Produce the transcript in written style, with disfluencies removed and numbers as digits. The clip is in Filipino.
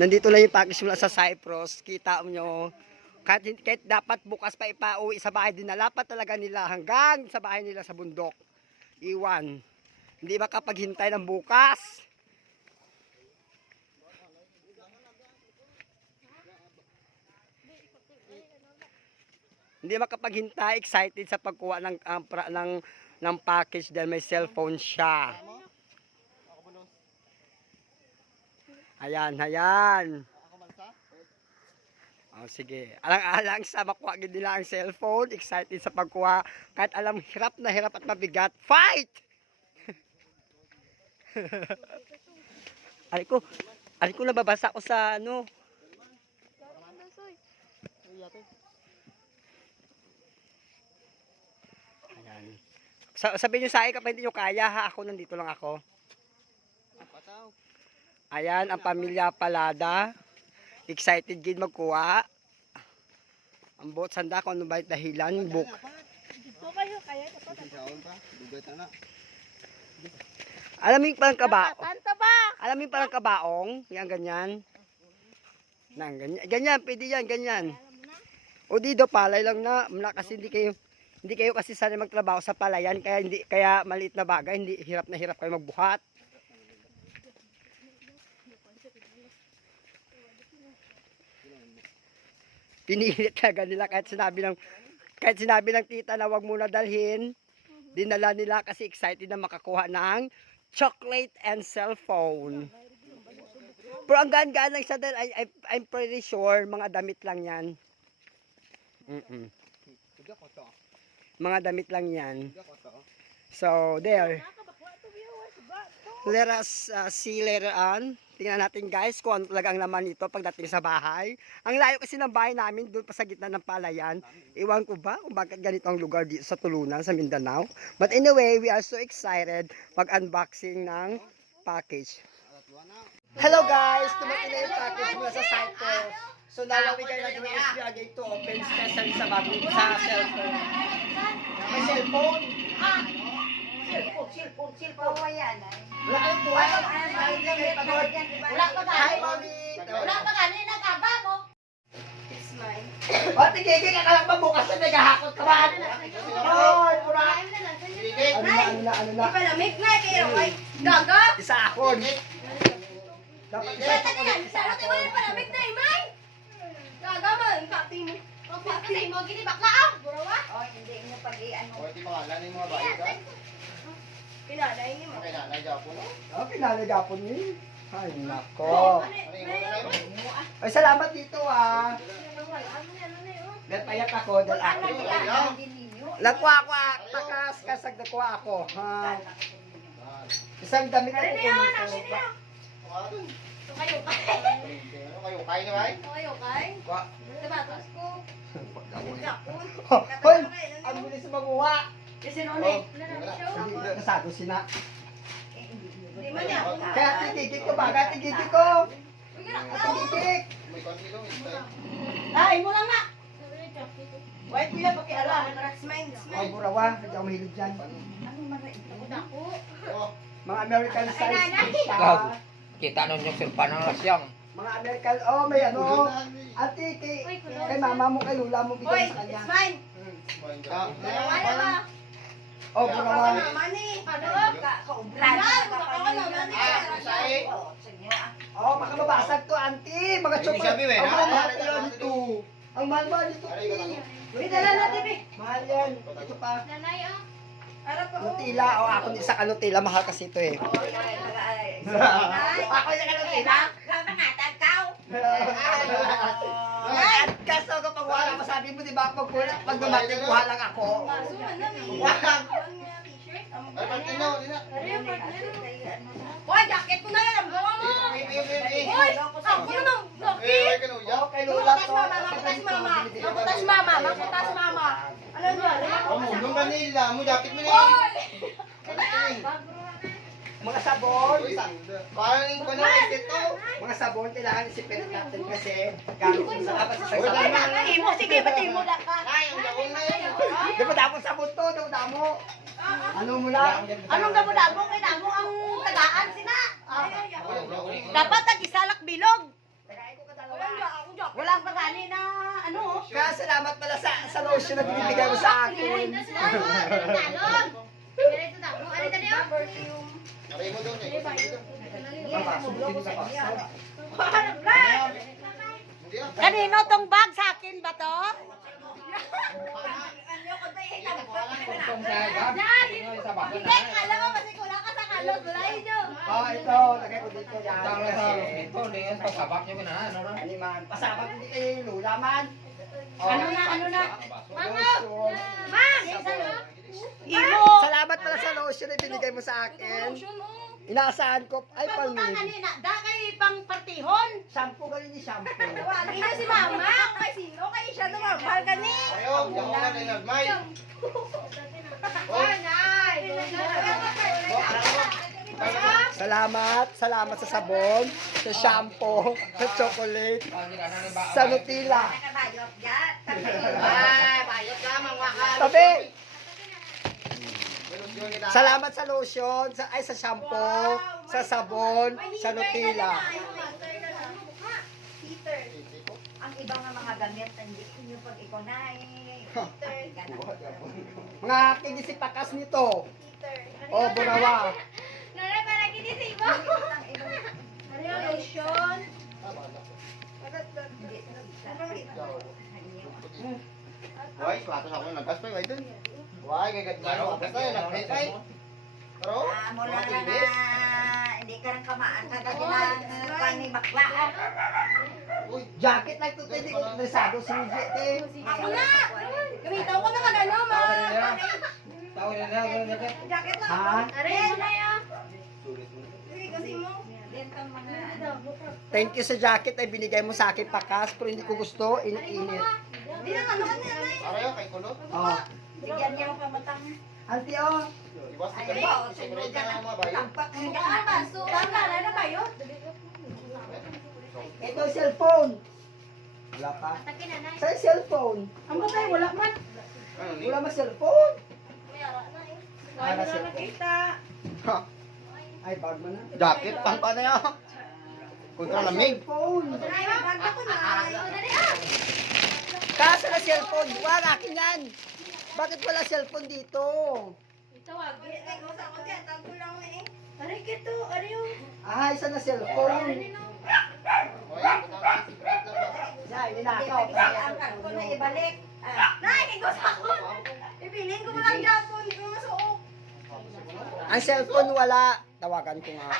Nandito lang yung package mula sa Cyprus. Kita nyo. Kahit dapat bukas pa ipauwi sa bahay, dinalapat talaga nila hanggang sa bahay nila sa bundok. Iwan. Hindi makapaghintay ng bukas. Hindi makapaghintay, excited sa pagkuha ng package dahil may cellphone siya. Ayan, ayan. Oh, sige. Alang-alang sa makuha nila ang cellphone, excited sa pagkuha. Kahit alam hirap na hirap at mabigat, fight! Aray ko nababasa ko sa ano. Ayan. Sabihin nyo sa akin kapag hindi nyo kaya ha, ako nandito lang ako. Ayan, ang pamilya Palada. Excited gid magkuha. Ang buot sanda kung ano ba yung dahilan. Alam mo yung parang kabaong? Alam mo yung parang kabaong? Yan, ganyan. Nang, ganyan. Ganyan, pwede yan, ganyan. O dito, palay lang na. Kasi hindi kayo kasi sanay magtrabaho sa palayan. Kaya maliit na bagay, hindi hirap na hirap kayo magbuhat. Pinilit talaga nila kahit sinabi ng tita na wag muna dalhin, dinala nila kasi excited na makakuha ng chocolate and cellphone. Pero ang gaan-gaan lang siya dahil I'm pretty sure mga damit lang yan. Mga damit lang yan. So there. Let us see later on. Tingnan natin guys kung ano talaga ang laman nito pagdating sa bahay. Ang layo kasi ng bahay namin doon pa sa gitna ng palayan. Iwan ko ba kung bakit ganito ang lugar dito sa Tulunan, sa Mindanao. But anyway, we are so excited mag-unboxing ng package. Hello guys! Tumating na yung package mula sa Cyprus. So now we can like SBI to open especially sa bagong sa cellphone. May cellphone? Cellphone mo yan. Wala kayong buhay. Wala pa ka. Hi, mommy. Wala pa ka. Nagkaba mo. It's mine. O, tigigil ka lang ba bukas na nagahakot ka ba? Oy, pura. Ano na? Ipalamig na kayo. Gaga. Isa ako. Dapat isa Bata ka yan. Sarap mo yung palamig na imay. Gaga mo. Papi mo. Kasi mo gini bakla ah. Burawa. Oh, hindi mo pag-ian mo. O, iti pangalan ng mga bayi ka? Pinalay niyo mo. Kinalay Japon, no? Oh, pinalagapon niyo. Ay, nako. Ay, salamat dito ah. Dahil payat ako, dahil ako. Nakuha ako, takas, kasag nakuha ako. Isang damit na kukunin ko. Ito kayo kay. Ano kayo? Kain na ba? Ito kayo kay. Sabatos ko. Hoy, ang bilis maguha. Kasi noon eh. Hindi kasado sina. Hindi man niya. Kaya tigigit ko baga, tigigit ko. Tigigit. May konti lang, Ay, mo lang na. Wait, pila pakialam. Smile, Ay, smile. burawa, hindi ako mahilig dyan. Ano man rin? Ako. Mga American size fish siya. Kita nun yung sirpa ng lasyang. Mga American, oh may ano. Ate, kay mama mo, kay lula mo, Hoy, bigyan sa kanya. smile. Wala ba? Oh, Ako burawa. naman eh. Ano? Kaublan. Oh, makababasag to, auntie. Mga Hindi chocolate. sabi, we, Ang na? mahal yan ito. Ang mahal nito. Pinala na, Tibi. Mahal yan. Ito pa. Nanay, oh. Harap ako. Nutella. Oh, ako isa ka Nutella. Mahal kasi ito eh. Ako isa ka Nutella. Kamangatag ka. At kaso kapag wala masabi mo, di ba? Pag dumating, kuha lang ako. Masuman na, may. Walang. T-shirt. Ay, pati na, hindi na. Hoy, jacket ko na yan. Ang bawa mo. Hoy, ako naman. Eh, ka na, Oh, kay lula to. Makutas mama. Makutas mama. Makutas mama. Ano ba? nung kanila, mo dapat mo na Hoy! Mga sabon. Parang yung panawin ito. Mga sabon, kailangan isipin natin kasi gamit mo sa dapat sa Hoy, sabon. pati mo. Sige, pati mo na ka. Ay, ang gawin na yun. Di ba damo sabon to? Di ba damo? Ano mo lang? Anong damo-damo? Kay damo ang tagaan sina. Dapat tag-isalak bilog. magani na ano. Kaya salamat pala sa lotion na binibigay mo sa akin. Aray mo doon eh. Hindi ah. Kanino tong bag sa akin ba to? Kung sa gab, sa bako na. Oh, ito, lagay ko dito yan. Tang sa dito, di yan pasabak nyo na, ano na. Ano man, pasabak hindi kayo lulaman. Ano na? Lotion. Imo. Salamat pala sa lotion na binigay mo sa akin. Inaasahan ko, ay Pagpang palming. kanina, da kay pang partihon. Shampoo galing ni shampoo. Si mama, kay sino? Kay siya tumambal ka ni. Ayaw, ako na kay Nagmay. Salamat sa sabon, sa shampoo, sa chocolate, sa Nutella. Tabi! Salamat sa lotion, sa shampoo, sa sabon, sa Nutella. Ang ibang mga gamit, hindi yung pag ikaw na Mga kinisipakas nito. Oh, burawa. Nanay, para ginising mo. Ano yung lotion? Why, platos ako nagkaspay, why dun? Why, kay Gatmano, basta yun, nakapay. Pero, mula mga na tilis. hindi ka rin kamaan kagad ng panibaklaan. Uy, Jacket like ito, hindi ko interesado si Jet. Ako na! Gamitan ko na kagano, ma. Tawag na na, Jacket lang. Ha? Aray, ano na yan? Sige, kasi mo. Thank you sa jacket ay binigay mo sa akin pakas, pero hindi ko gusto, init-init. Di na ano ka na, nanay. aray oh, kay Kulo. Oh. Bigyan niya ang pamatang. Auntie, oh. Iwas ka ba? Separate ka na mga bayo. Tampak Ang baso. Tama na ba yun? Ito yung cellphone. Wala pa. Taki na, nay. Sa cellphone. Ang batay, wala man. Ano ni? Wala mas cellphone. May ara na eh. Wala cellphone. Ha, Ay, bag mo na. jacket, pang pa na yan. Kontra lamig. Cellphone. Nay, maganda ko na. O, dali ah. Kaso na cellphone. Wala, akin yan. Bakit wala cellphone dito? Tawag. Ay, ko sa ako dyan. Tago lang na eh. Aray, kito. Aray yung. Ah, isa na cellphone. Uy, butang ka, separate lang ba? Yan, ninakaw. Ang karto na ibalik. Nay, kay ko sa ako. Ipiling ko mo lang dyan po. Hindi ko masuok. Ang cellphone wala. Tawagan ko nga.